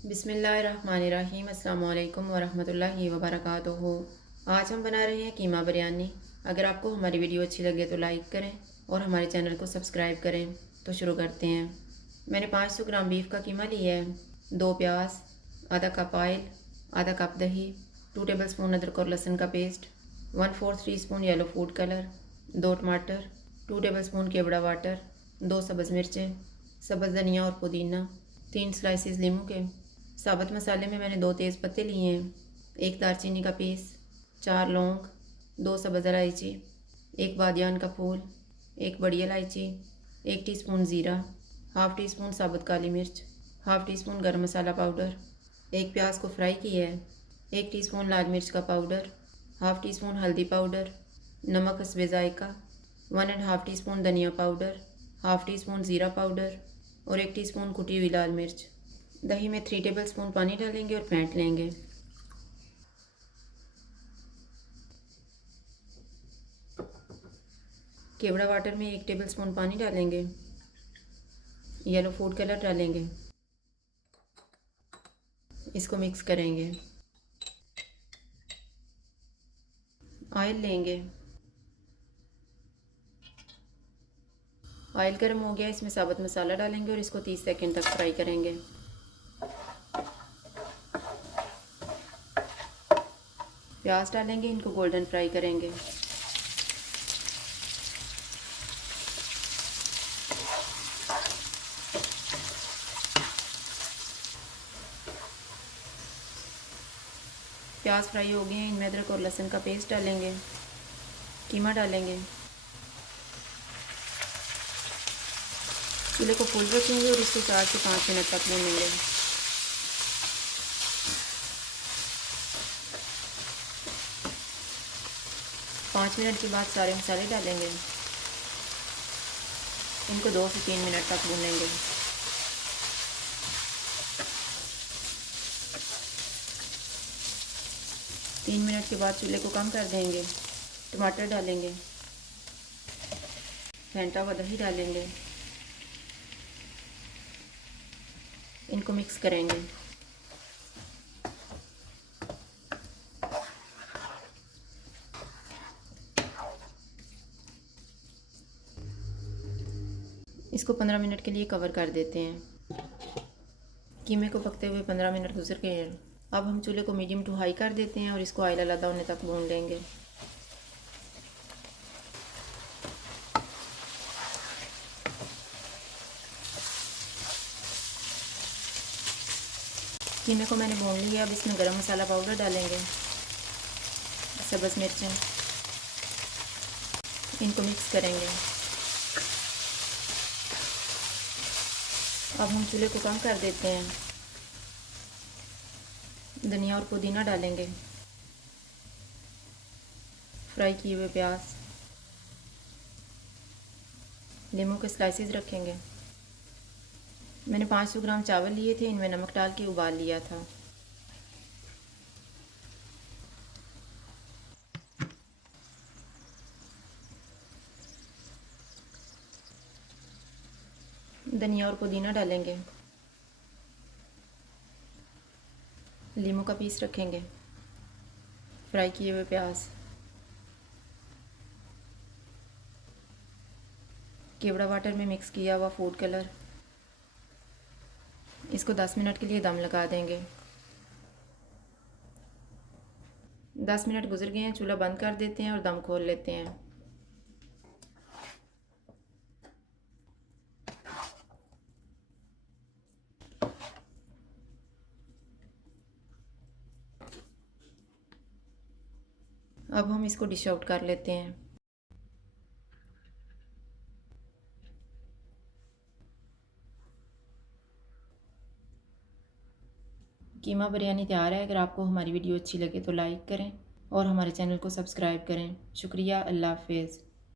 बिस्मिल्लाहिर्रहमानिर्रहीम। अस्सलाम वालेकुम वरहमतुल्लाहि वबरकातुहू। आज हम बना रहे हैं कीमा बिरयानी। अगर आपको हमारी वीडियो अच्छी लगे तो लाइक करें और हमारे चैनल को सब्सक्राइब करें। तो शुरू करते हैं। मैंने 500 ग्राम बीफ का कीमा लिया है। 2 प्याज, आधा कप ऑयल, आधा कप दही, 2 टेबलस्पून अदरक और लहसुन का paste, 1/4 teaspoon yellow food colour, 2 टमाटर, 2 टेबलस्पून केवड़ा वाटर, 2 सब्ज़ मिर्चें, सब्ज़ धनिया और पुदीना, 3 स्लाइसिस लीमू के। साबुत मसाले में मैंने 2 तेज़ पत्ते लिए हैं, 1 दालचीनी का पीस, 4 लौंग, 2 सब्ज़ इलायची, 1 बादियान का फूल, 1 बड़ी इलायची, 1 टीस्पून ज़ीरा, हाफ़ टी स्पून साबुत काली मिर्च, हाफ़ टी स्पून गर्म मसाला पाउडर, 1 प्याज को फ्राई किया है, 1 टीस्पून लाल मिर्च का पाउडर, हाफ़ टी स्पून हल्दी पाउडर, नमक हस्बे ज़ायका, 1 एंड हाफ़ टी स्पून धनिया पाउडर, हाफ़ टी स्पून ज़ीरा पाउडर और 1 टीस्पून कुटी हुई लाल मिर्च। दही में 3 टेबलस्पून पानी डालेंगे और फेंट लेंगे। केवड़ा वाटर में 1 टेबलस्पून पानी डालेंगे। येलो फूड कलर डालेंगे। इसको मिक्स करेंगे। ऑयल लेंगे। ऑयल गर्म हो गया, इसमें साबुत मसाला डालेंगे और इसको 30 सेकंड तक फ्राई करेंगे। प्याज डालेंगे, इनको गोल्डन फ्राई करेंगे। प्याज फ्राई हो गए हैं, इनमें अदरक और लहसुन का पेस्ट डालेंगे। कीमा डालेंगे। चूल्हे को फुल रखेंगे और इसको 4 से 5 मिनट तक भूनेंगे। पाँच मिनट के बाद सारे मसाले डालेंगे। इनको 2 से 3 मिनट तक भूनेंगे। तीन मिनट के बाद चूल्हे को कम कर देंगे। टमाटर डालेंगे। फेंटा हुआ दही डालेंगे। इनको मिक्स करेंगे। इसको 15 मिनट के लिए कवर कर देते हैं। कीमे को पकते हुए 15 मिनट गुजर गए हैं। अब हम चूल्हे को मीडियम टू हाई कर देते हैं और इसको ऑयल अलग होने तक भून लेंगे। कीमे को मैंने भून लिया। अब इसमें गरम मसाला पाउडर डालेंगे, सब्ज़ मिर्चें, इनको मिक्स करेंगे। अब हम चूल्हे को कम कर देते हैं। धनिया और पुदीना डालेंगे। फ्राई किए हुए प्याज, नींबू के स्लाइसेस रखेंगे। मैंने 500 ग्राम चावल लिए थे, इनमें नमक डाल के उबाल लिया था। धनिया और पुदीना डालेंगे। नींबू का पीस रखेंगे। फ्राई किए हुए प्याज, केवड़ा वाटर में मिक्स किया हुआ फूड कलर, इसको 10 मिनट के लिए दम लगा देंगे। 10 मिनट गुजर गए हैं, चूल्हा बंद कर देते हैं और दम खोल लेते हैं। अब हम इसको डिश आउट कर लेते हैं। कीमा बिरयानी तैयार है। अगर आपको हमारी वीडियो अच्छी लगे तो लाइक करें और हमारे चैनल को सब्सक्राइब करें। शुक्रिया। अल्लाह हाफ़िज़।